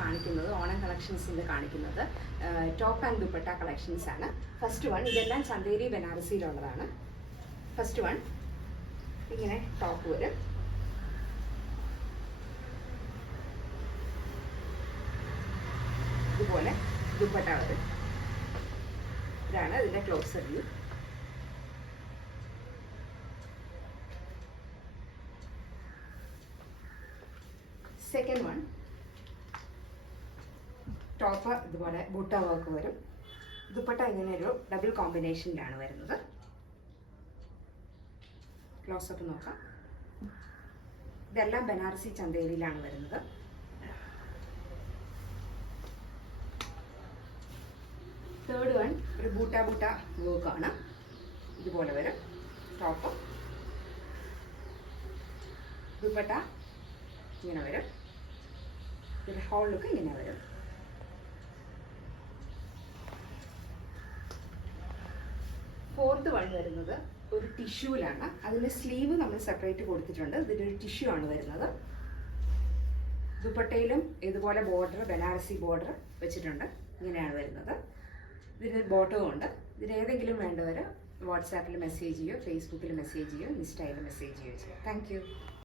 കാണിക്കുന്നത് ഓണം കളക്ഷൻസിൻ്റെ കാണിക്കുന്നത് top and dupatta collections ആണ്. ഫസ്റ്റ് വൺ ഇതെല്ലാം ചന്തേരി ബനാറസിയിലുള്ളതാണ്. ഫസ്റ്റ് വൺ ഇങ്ങനെ ടോപ്പ് വരും. ഇതുപോലെ ദുപ്പട്ട വരും. ഇതാണ് ഇതിൻ്റെ closer view. Second one top ഇതുപോലെ ബൂട്ട വർക്ക് വരും. ദുപ്പട്ട ഇങ്ങനെ ഒരു ഡബിൾ കോമ്പിനേഷനിലാണ് വരുന്നത്. ക്ലോസപ്പ് നോക്കാം. ഇതെല്ലാം ബനാറസി ചന്തേരിയിലാണ് വരുന്നത്. തേർഡ് വൺ ഒരു ബൂട്ട വർക്കാണ്. ഇതുപോലെ വരും ടോപ്പ്. ദുപ്പട്ട ഇങ്ങനെ വരും. ഇതിൻ്റെ ഹോൾ ലുക്ക് ഇങ്ങനെ വരും. ഫോർത്ത് വൺ വരുന്നത് ഒരു ടിഷ്യൂലാണ്. അതിൻ്റെ സ്ലീവ് നമ്മൾ സെപ്പറേറ്റ് കൊടുത്തിട്ടുണ്ട്. ഇതിലൊരു ടിഷ്യൂ ആണ് വരുന്നത്. ദുപ്പട്ടയിലും ഇതുപോലെ ബോർഡർ ബനാറസി ബോർഡർ വെച്ചിട്ടുണ്ട്. ഇങ്ങനെയാണ് വരുന്നത്. ഇതിന് ബോട്ടവും ഉണ്ട്. ഇതിലേതെങ്കിലും വേണ്ടവർ വാട്സാപ്പിൽ മെസ്സേജ് ചെയ്യോ, ഫേസ്ബുക്കിൽ മെസ്സേജ് ചെയ്യോ, ഇൻസ്റ്റയിൽ മെസ്സേജ് ചെയ്യോ ചെയ്യാം. Thank you.